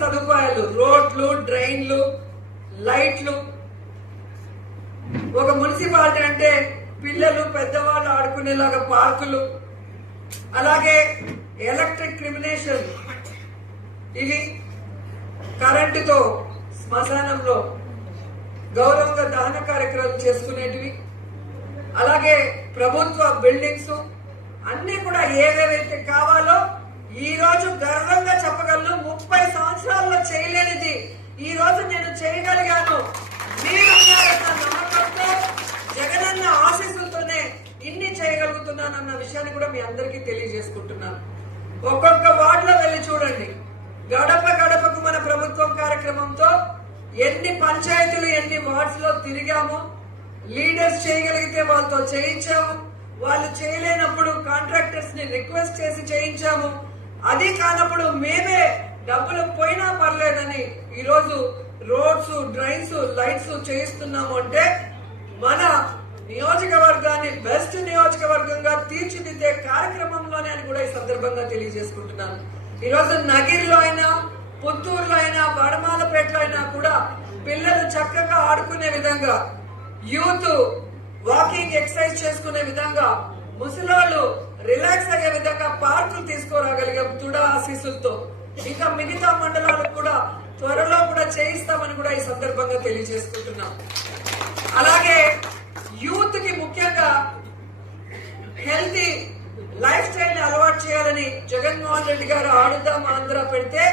సదుపాయాలు, రోడ్లు, డ్రైన్లు, లైట్లు. ఒక మున్సిపాలిటీ అంటే పిల్లలు పెద్దవాళ్ళు ఆడుకునేలాగా పార్కులు, అలాగే ఎలక్ట్రిక్ క్రిమినేషన్, ఇవి కరెంటుతో శ్మశానంలో గౌరవంగా దహన కార్యక్రమాలు చేసుకునేటివి, అలాగే ప్రభుత్వ బిల్డింగ్స్ అన్ని కూడా ఏవేవైతే కావాలో ఈ రోజు గర్వంగా చెప్పగలను. 30 సంవత్సరాల్లో చేయలేనిది ఈ రోజు నేను చేయగలిగాను. మీరున్నారన్న నమ్మకంతో, జగనన్న ఆశీస్సులతోనే ఇన్ని చేయగలుగుతున్నానన్న విషయాన్ని కూడా మీ అందరికీ తెలియజేసుకుంటున్నాను. ఒక్కొక్క వార్డులో వెళ్ళి చూడండి. గడప గడపకు మన ప్రభుత్వం కార్యక్రమంతో ఎన్ని పంచాయతీలు, ఎన్ని వార్డ్స్ లో తిరిగామో, లీడర్స్ చేయగలిగితే వాళ్ళతో చేయించాము, వాళ్ళు చేయలేనప్పుడు కాంట్రాక్టర్స్ ని రిక్వెస్ట్ చేసి చేయించాము. అది కానప్పుడు మేమే డబ్బులు పోయినా పర్లేదని ఈరోజు రోడ్స్, డ్రైన్స్, లైట్స్ చేయిస్తున్నాము. అంటే మన నియోజకవర్గాన్ని బెస్ట్ నియోజకవర్గంగా తీర్చిదిద్దే కార్యక్రమంలోనే అని కూడా ఈ సందర్భంగా తెలియజేసుకుంటున్నాను. ఈరోజు నగిరిలో అయినా, పుత్తూరులో అయినా, వడమాలపేటలో అయినా కూడా పిల్లలు చక్కగా ఆడుకునే విధంగా, యూత్ వాకింగ్ ఎక్సర్సైజ్ చేసుకునే విధంగా, ముసలోళ్ళు రిలాక్స్ అయ్యే విధంగా పార్కులు తీసుకురాగలిగాం తుడా ఆశీస్సులతో. ఇంకా మిగతా మండలాలకు కూడా త్వరలో కూడా చేయిస్తామని కూడా ఈ సందర్భంగా తెలియజేసుకుంటున్నాం. అలాగే యూత్ కి ముఖ్యంగా హెల్తీ లైఫ్ స్టైల్ ని అలవాటు చేయాలని జగన్మోహన్ రెడ్డి గారు ఆడుదాం ఆంధ్ర పెడితే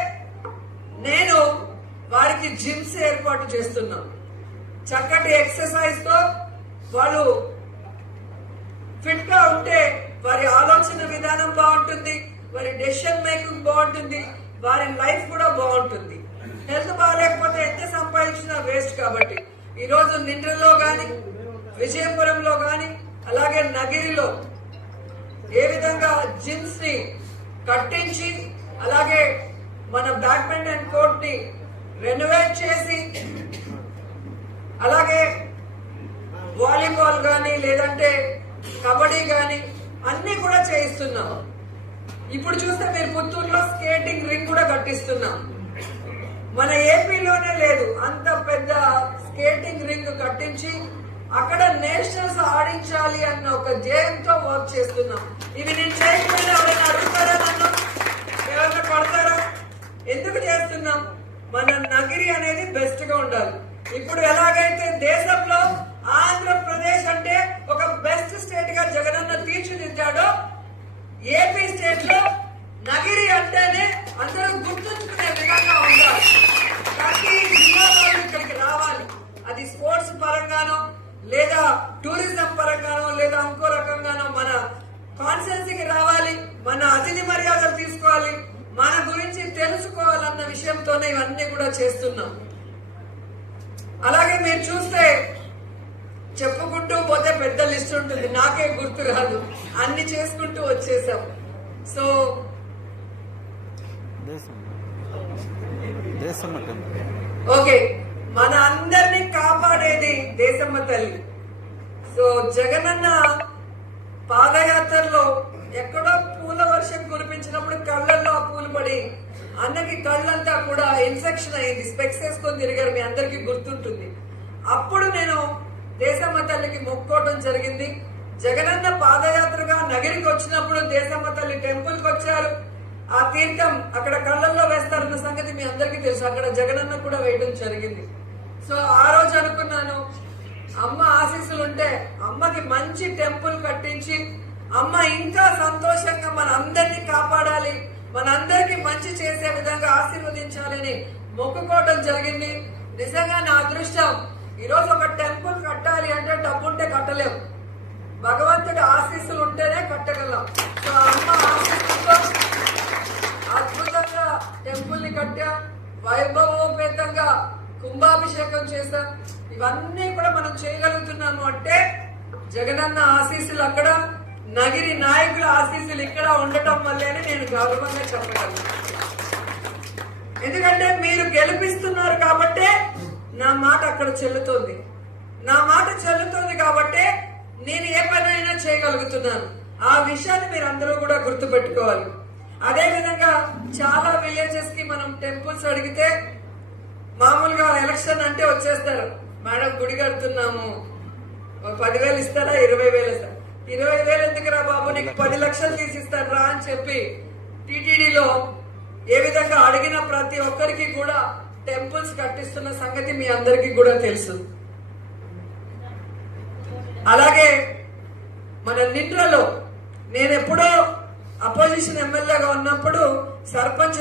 నేను వారికి జిమ్స్ ఏర్పాటు చేస్తున్నా. చక్కటి ఎక్సర్సైజ్ తో వాళ్ళు ఫిట్ గా ఉంటే వారి ఆలోచన విధానం బాగుంటుంది, వారి డెసిషన్ మేకింగ్ బాగుంటుంది, వారి లైఫ్ కూడా బాగుంటుంది. హెల్త్ బాగాలేకపోతే ఎంత సంపాదించినా వేస్ట్. కాబట్టి ఈ రోజు నిండ్రలో గాని, విజయపురంలో గాని, అలాగే నగిరిలో ఏ విధంగా జిమ్స్ ని కట్టించి, అలాగే మన బ్యాడ్మింటన్ కోర్ట్ ని రెనోవేట్ చేసి, అలాగే వాలీబాల్ గాని, లేదంటే కబడ్డీ గాని అన్ని కూడా చేయిస్తున్నాం. ఇప్పుడు చూస్తే మీరు పుత్తూరులో స్కేటింగ్ రింగ్ కూడా కట్టిస్తున్నాం. మన ఏపీలోనే లేదు అంత పెద్ద స్కేటింగ్ రింగ్ కట్టించి అక్కడ నేషనల్స్ ఆడించాలి అన్న ఒక ధ్యేయంతో వర్క్ చేస్తున్నాం. ఇవి నేను చేయకపోయినా ఎవరైనా అడుగుతారా, నన్ను ఎవరైనా పడతారా? ఎందుకు చేస్తున్నాం? మన నగిరి అనేది బెస్ట్ గా ఉండాలి. ఇప్పుడు ఎలాగైతే దేశంలో ఆంధ్రప్రదేశ్ అంటే ఒక బెస్ట్ స్టేట్ గా జగనన్న తీర్చిదిద్దాడో, ఏపీ స్టేట్ లో నగిరి అంటేనే అందరూ గుర్తుంచుకునే విధంగా ఉండాలి. ప్రతి జిల్లాలో ఇక్కడికి రావాలి. అది స్పోర్ట్స్ పరంగానో, లేదా టూరిజం పరంగానో, లేదా ఇంకో రకంగానో మన కాన్స్టిట్యున్సీకి రావాలి. మన అతిథి మర్యాదలు తీసుకోవాలి, మన గురించి తెలుసుకోవాలన్న విషయంతోనే ఇవన్నీ కూడా చేస్తున్నాం. అలాగే మీరు చూస్తే చెప్పుకుంటూ పోతే పెద్ద లిస్ట్ ఉంటుంది, నాకే గుర్తు రాదు, అన్ని చేసుకుంటూ వచ్చేసాం. సో ఓకే, మన అందరినీ కాపాడేది దేశమ్మ తల్లి. సో జగనన్న పాదయాత్రలో ఎక్కడో పూల వర్షం కురిపించినప్పుడు కళ్ళల్లో ఆ పూలు పడి అన్నకి కళ్ళంతా కూడా ఇన్ఫెక్షన్ అయింది, స్పెక్స్ వేసుకొని తిరిగారు, మీ అందరికీ గుర్తుంటుంది. అప్పుడు నేను దేశమ్మ తల్లికి మొక్కుకోవడం జరిగింది. జగనన్న పాదయాత్రగా నగరికి వచ్చినప్పుడు దేశమ్మ తల్లి టెంపుల్ కి వచ్చారు. ఆ తీర్థం అక్కడ కళ్ళల్లో వేస్తారన్న సంగతి మీ అందరికీ తెలుసు. అక్కడ జగనన్న కూడా వేయడం జరిగింది. సో ఆ రోజు అనుకున్నాను, అమ్మ ఆశీస్సులుంటే అమ్మకి మంచి టెంపుల్ కట్టించి అమ్మ ఇంకా సంతోషంగా మన అందరినీ కాపాడాలి, మనందరికీ మంచి చేసే విధంగా ఆశీర్వదించాలని మొక్కుకోవడం జరిగింది. నిజంగా నా అదృష్టం. ఈరోజు ఒక టెంపుల్ కట్టాలి అంటే డబ్బుంటే కట్టలేము, భగవంతుడి ఆశీస్సులు ఉంటేనే కట్టగలం. సో అమ్మ ఆశీస్సులతో అద్భుతంగా టెంపుల్ ని కట్టా, వైభవోపేతంగా కుంభాభిషేకం చేశాం. ఇవన్నీ కూడా మనం చేయగలుగుతున్నాము అంటే జగనన్న ఆశీస్సులు అక్కడ, నగిరి నాయకుల ఆశీస్సులు ఇక్కడ ఉండటం వల్లేనే నేను గౌరవంగా చెప్పగలను. ఎందుకంటే మీరు గెలిపిస్తున్నారు కాబట్టే నా మాట అక్కడ చెల్లుతోంది, నా మాట చెల్లుతోంది కాబట్టే నేను ఏ పనైనా చేయగలుగుతున్నాను. ఆ విషయాన్ని మీరు అందరూ కూడా గుర్తుపెట్టుకోవాలి. అదే విధంగా చాలా విలేజెస్ కి మనం టెంపుల్స్ అడిగితే మామూలుగా ఎలక్షన్ అంటే వచ్చేస్తారు, మేడం గుడి కడుతున్నాము 10,000 ఇస్తారా 20,000 ఇస్తారా, 20,000 ఎందుకురా బాబు నీకు 10 లక్షలు తీసిస్తాను రా అని చెప్పి టీటీడీలో ఏ విధంగా అడిగిన ప్రతి ఒక్కరికి కూడా టెంపుల్స్ కట్టిస్తున్న సంగతి మీ అందరికీ కూడా తెలుసు. అలాగే మన నింద్రలో నేను ఎప్పుడో అపోజిషన్ ఎమ్మెల్యేగా ఉన్నప్పుడు సర్పంచ్